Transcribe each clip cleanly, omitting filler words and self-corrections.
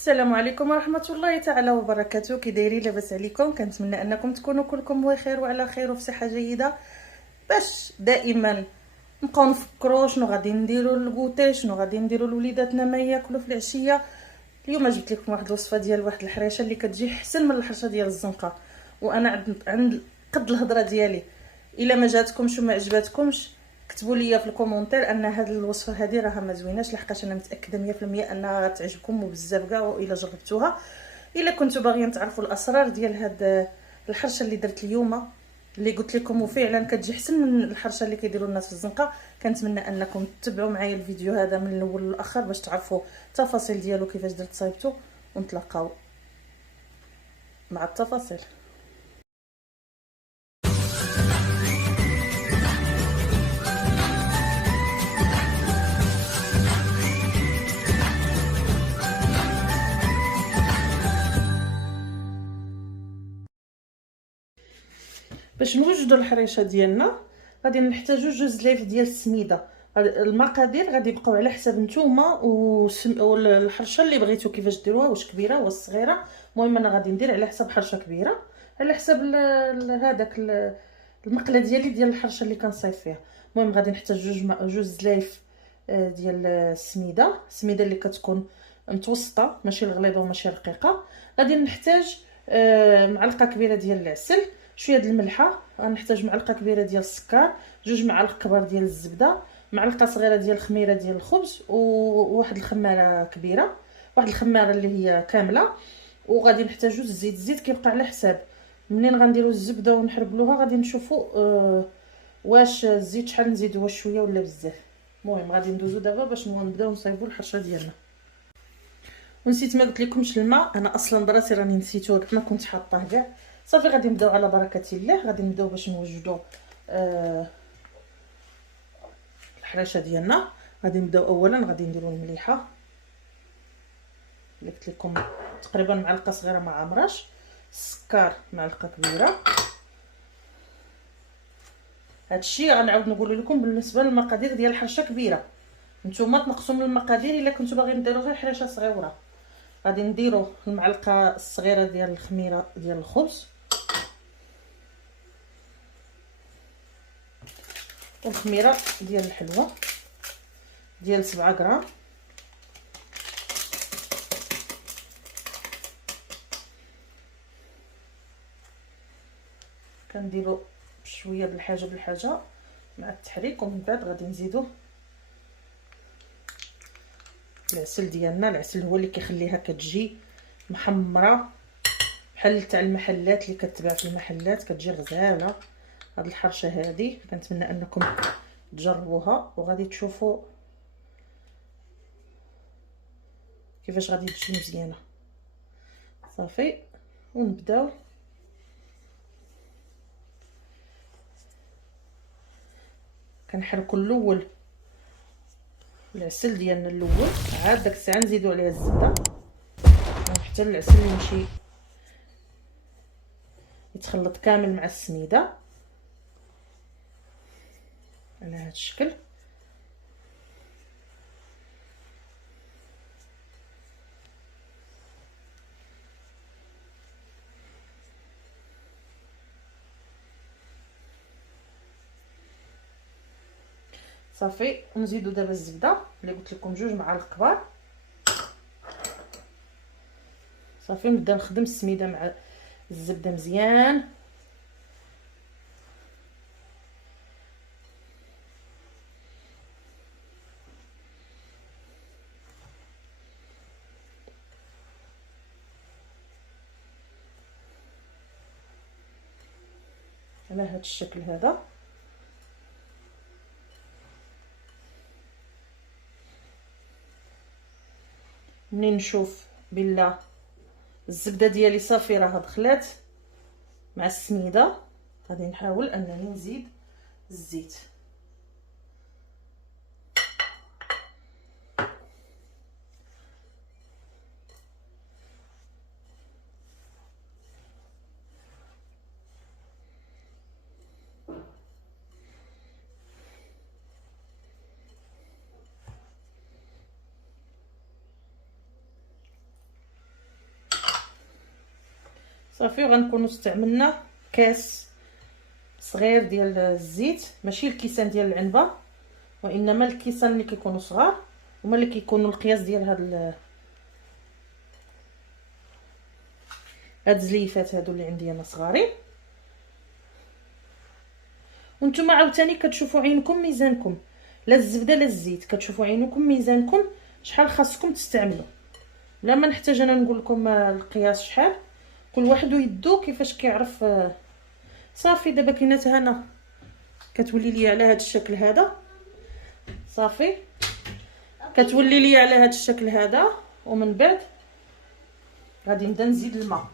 السلام عليكم ورحمه الله تعالى وبركاته. كي دايرين؟ لاباس عليكم؟ كنتمنى انكم تكونوا كلكم بخير وعلى خير وفي صحه جيده، باش دائما نبقاو نفكروا شنو غادي نديروا للكوتي، شنو غادي نديروا لوليداتنا ما ياكلوا في العشيه. اليوم جبت لكم واحد الوصفه ديال واحد الحريشه اللي كتجي احسن من الحرشه ديال الزنقه، وانا عند قد الهضره ديالي. الا ما جاتكمش وما عجباتكمش كتبوا لي في الكومونتير ان هذه الوصفه هذه راها ما زويناش، لحقاش انا متاكده 100% انها غتعجبكم وبزاف كاع الا جربتوها. الا كنتو باغيين تعرفوا الاسرار ديال هاد الحرشه اللي درت اليوم اللي قلت لكم وفعلا كتجي احسن من الحرشه اللي كيديروا الناس في الزنقه، كنتمنى انكم تتبعوا معايا الفيديو هذا من الاول للاخر باش تعرفوا التفاصيل ديالو كيفاش درت صايبته، ونتلاقاو مع التفاصيل. باش نوجدوا الحريشه ديالنا غادي نحتاجوا جوج زلايف ديال السميده. المقادير غادي يبقاو على حساب نتوما والحرشه اللي بغيتو كيفاش ديروها، واش كبيره واش صغيره. المهم انا غادي ندير على حساب حرشه كبيره، على حساب هذاك المقله ديالي ديال الحرشه اللي كنصايب فيها. المهم غادي نحتاج جوج زلايف ديال السميده اللي كتكون متوسطه، ماشي الغليظه وماشي رقيقه. غادي نحتاج معلقه كبيره ديال العسل، شويه د الملحه، غنحتاج معلقه كبيره ديال السكر، جوج معالق كبار ديال الزبده، معلقه صغيره ديال الخميره ديال الخبز، وواحد الخماره كبيره، واحد الخماره اللي هي كامله. وغادي نحتاجو الزيت كيبقى على حساب. منين غنديروا الزبده ونحربلوها غادي نشوفوا واش الزيت شحال نزيدو، واش شويه ولا بزاف. المهم غادي ندوزو دابا باش نبداو نصايبوا الحرشه ديالنا. ونسيت ما قلت لكمش الماء، انا اصلا براسي راني نسيتو، ما كنت حاطاه كاع. صافي غادي نبداو على بركه الله، غادي نبداو باش نوجدوا الحريشه ديالنا. غادي نبداو اولا غادي نديروا المليحه اللي قلت لكم تقريبا معلقه صغيره ما عامراش، السكر معلقه كبيره. هادشي غنعاود نقول لكم بالنسبه للمقادير ديال الحرشه كبيره، نتوما تنقصوا من المقادير الا كنتو باغيين ديروا غير حريشه صغيره. غادي نديروا المعلقه الصغيره ديال الخميره ديال الخبز، والخميره ديال الحلوه ديال 7 غرام، كنديروا شويه بالحاجه مع التحريك. ومن بعد غادي نزيدوا العسل ديالنا. العسل هو اللي كيخليها كتجي محمره بحال تاع المحلات اللي كتباع في المحلات، كتجي غزاله. هاد الحرشه هذه كنتمنى انكم تجربوها وغادي تشوفوا كيفاش غادي تجي مزيانه. صافي ونبداو. كنحركوا الاول العسل ديالنا الاول، عاد داك الساعه نزيدوا عليها الزبده حتى العسل يمشي يتخلط كامل مع السميده على هذا الشكل. صافي نزيدوا دابا الزبده اللي قلت لكم جوج معالق كبار. صافي نبدا نخدم السميده مع الزبده مزيان. على هذا الشكل هذا. منين نشوف بلا الزبده ديالي صافي راه دخلات مع السميده، غادي نحاول انني نزيد الزيت. صافي. غنكونوا استعملنا كاس صغير ديال الزيت، ماشي الكيسان ديال العنبه وانما الكيسان اللي كيكونوا صغار، هما اللي كيكونوا القياس ديال هاد الزليفات هادو اللي عندي انا صغارين. وانتم عاوتاني كتشوفوا عينكم ميزانكم، لا الزبده لا الزيت، كتشوفوا عينكم ميزانكم شحال خاصكم تستعملوا، بلا ما نحتاج انا نقول لكم القياس شحال، كل واحد ويدو كيفاش كيعرف. صافي دابا كاينه هنا كتولي لي على هذا الشكل هذا. صافي كتولي لي على هذا الشكل هذا، ومن بعد غادي نبدا نزيد الماء.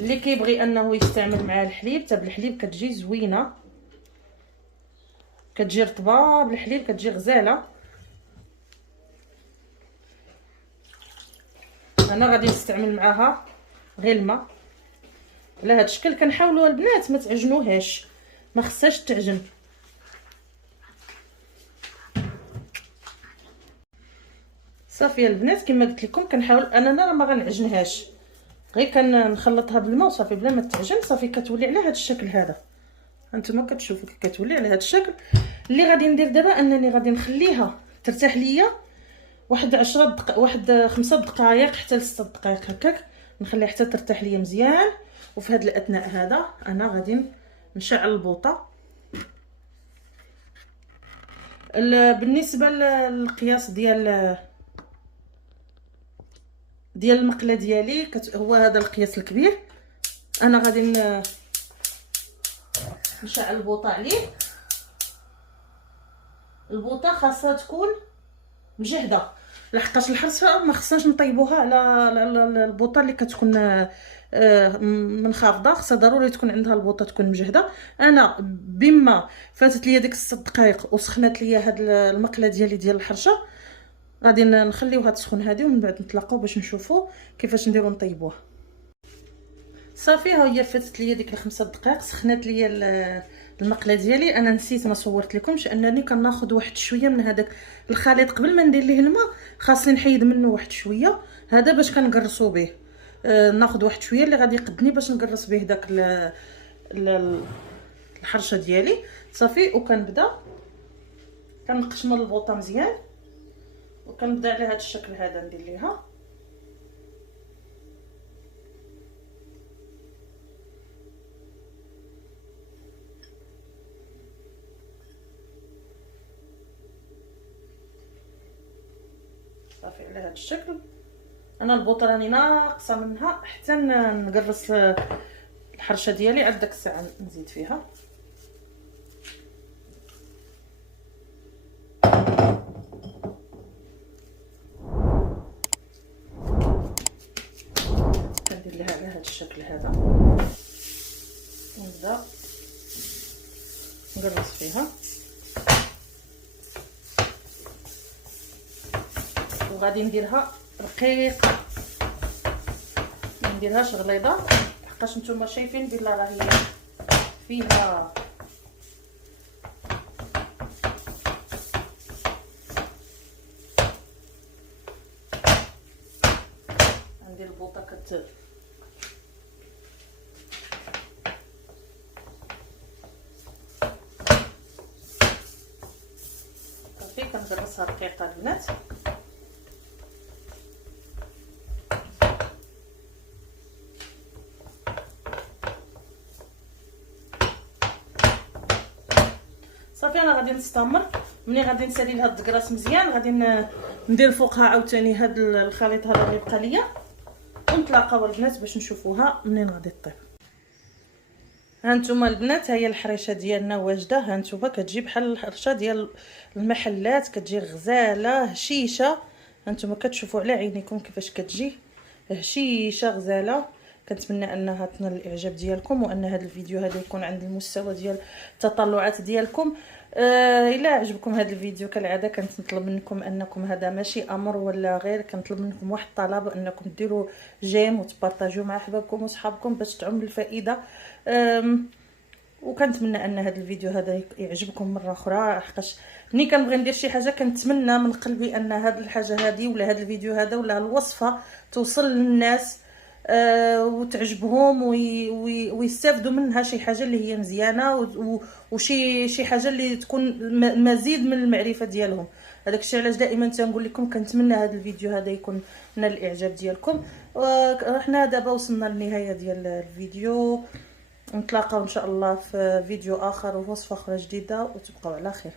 اللي كيبغي انه يستعمل معاه الحليب، حتى بالحليب كتجي زوينه، كتجي رطبه بالحليب، كتجي غزاله. انا غادي نستعمل معاها غير الماء على هذا الشكل. كنحاولوا البنات ما تعجنوهاش، ما خصهاش تعجن. صافي البنات كما قلت لكم كنحاول انا ما غنعجنهاش، غير كنخلطها بالماء وصافي بلا ما تعجن. صافي كتولي على هذا الشكل هذا، هانتوما كتشوفوا كي كتولي على هذا الشكل. اللي غادي ندير دابا انني غادي نخليها ترتاح ليا واحد 10 دقائق، واحد 5 دقائق حتى ل 6 دقائق هكاك، نخليها حتى ترتاح ليا مزيان. وفي هذا الاثناء هذا انا غادي نشعل البوطه. بالنسبه للقياس ديال المقله ديالي هو هذا القياس الكبير. انا غادي نشعل البوطه عليه. البوطه خاصها تكون مجهده، لحقاش الحرشه ما خصناش نطيبوها على البوطه اللي كتكون منخفضه، خصها ضروري تكون عندها البوطه تكون مجهده. انا بما فاتت ليا ديك 6 دقائق وسخنات ليا هاد المقله ديالي ديال الحرشه، غادي نخليوها تسخن هذه ومن بعد نتلاقاو باش نشوفوا كيفاش نديرو نطيبوها. صافي ها هي فاتت ليا ديك 5 دقائق، سخنات ليا المقله ديالي. انا نسيت ما صورت لكمش انني كناخذ واحد شويه من هذاك الخليط قبل ما ندير ليه الماء، خاصني نحيد منه واحد شويه هذا باش كنقرصو به. ناخذ واحد شويه اللي غادي يقدني باش نقرص به داك الحرشه ديالي. صافي وكنبدا كنقشمر البوطه مزيان، وكنبدا على هذا الشكل هذا ندير ليها. صافي على هذا الشكل. انا البوطه راني ناقصه منها حتى نقرص الحرشه ديالي، عاد داك الساعه نزيد فيها. كندير لها على هذا الشكل هذا ونبدا نقرص فيها، وغادي نديرها رقيقه، ما نديرهاش غليظه، لحقاش نتوما شايفين بلا راه هي فيها عندي البوطه صافي كنقرصها رقيقه البنات. صافي انا غادي نستمر، ملي غادي نسالي لهاد الدكراس مزيان غادي ندير فوقها عاوتاني هاد الخليط هذا اللي بقى ليا، ونتلاقاو البنات باش نشوفوها منين غادي طيب. هانتوما البنات هي الحريشه ديالنا واجده. هانتوما كتجي بحال الحرشه ديال المحلات، كتجي غزاله هشيشه. هانتوما كتشوفوا على عينيكم كيفاش كتجي هشيشه غزاله. كنتمنى انها تنال الاعجاب ديالكم، وان هذا الفيديو هذا يكون عند المستوى ديال التطلعات ديالكم. الا عجبكم هذا الفيديو كالعاده كنطلب منكم انكم، هذا ماشي امر ولا غير، كنطلب منكم واحد الطلب، انكم ديروا جيم وتبارطاجيو مع احبابكم وصحابكم باش تعم الفائده. وكنتمنى ان هذا الفيديو هذا يعجبكم مره اخرى، حقاش ملي كنبغي ندير شي حاجه كنتمنى من قلبي ان هذه الحاجه هذه ولا هذا الفيديو هذا ولا الوصفه توصل للناس وتعجبهم ويستافدوا منها شي حاجه اللي هي مزيانه وشي حاجه اللي تكون مزيد من المعرفه ديالهم. هذاك الشيء علاش دائما تنقول لكم كنتمنى هذا الفيديو هذا يكون من الاعجاب ديالكم. وحنا دابا وصلنا للنهايه ديال الفيديو، نتلاقاو ان شاء الله في فيديو اخر ووصفه اخرى جديده، وتبقاو على خير.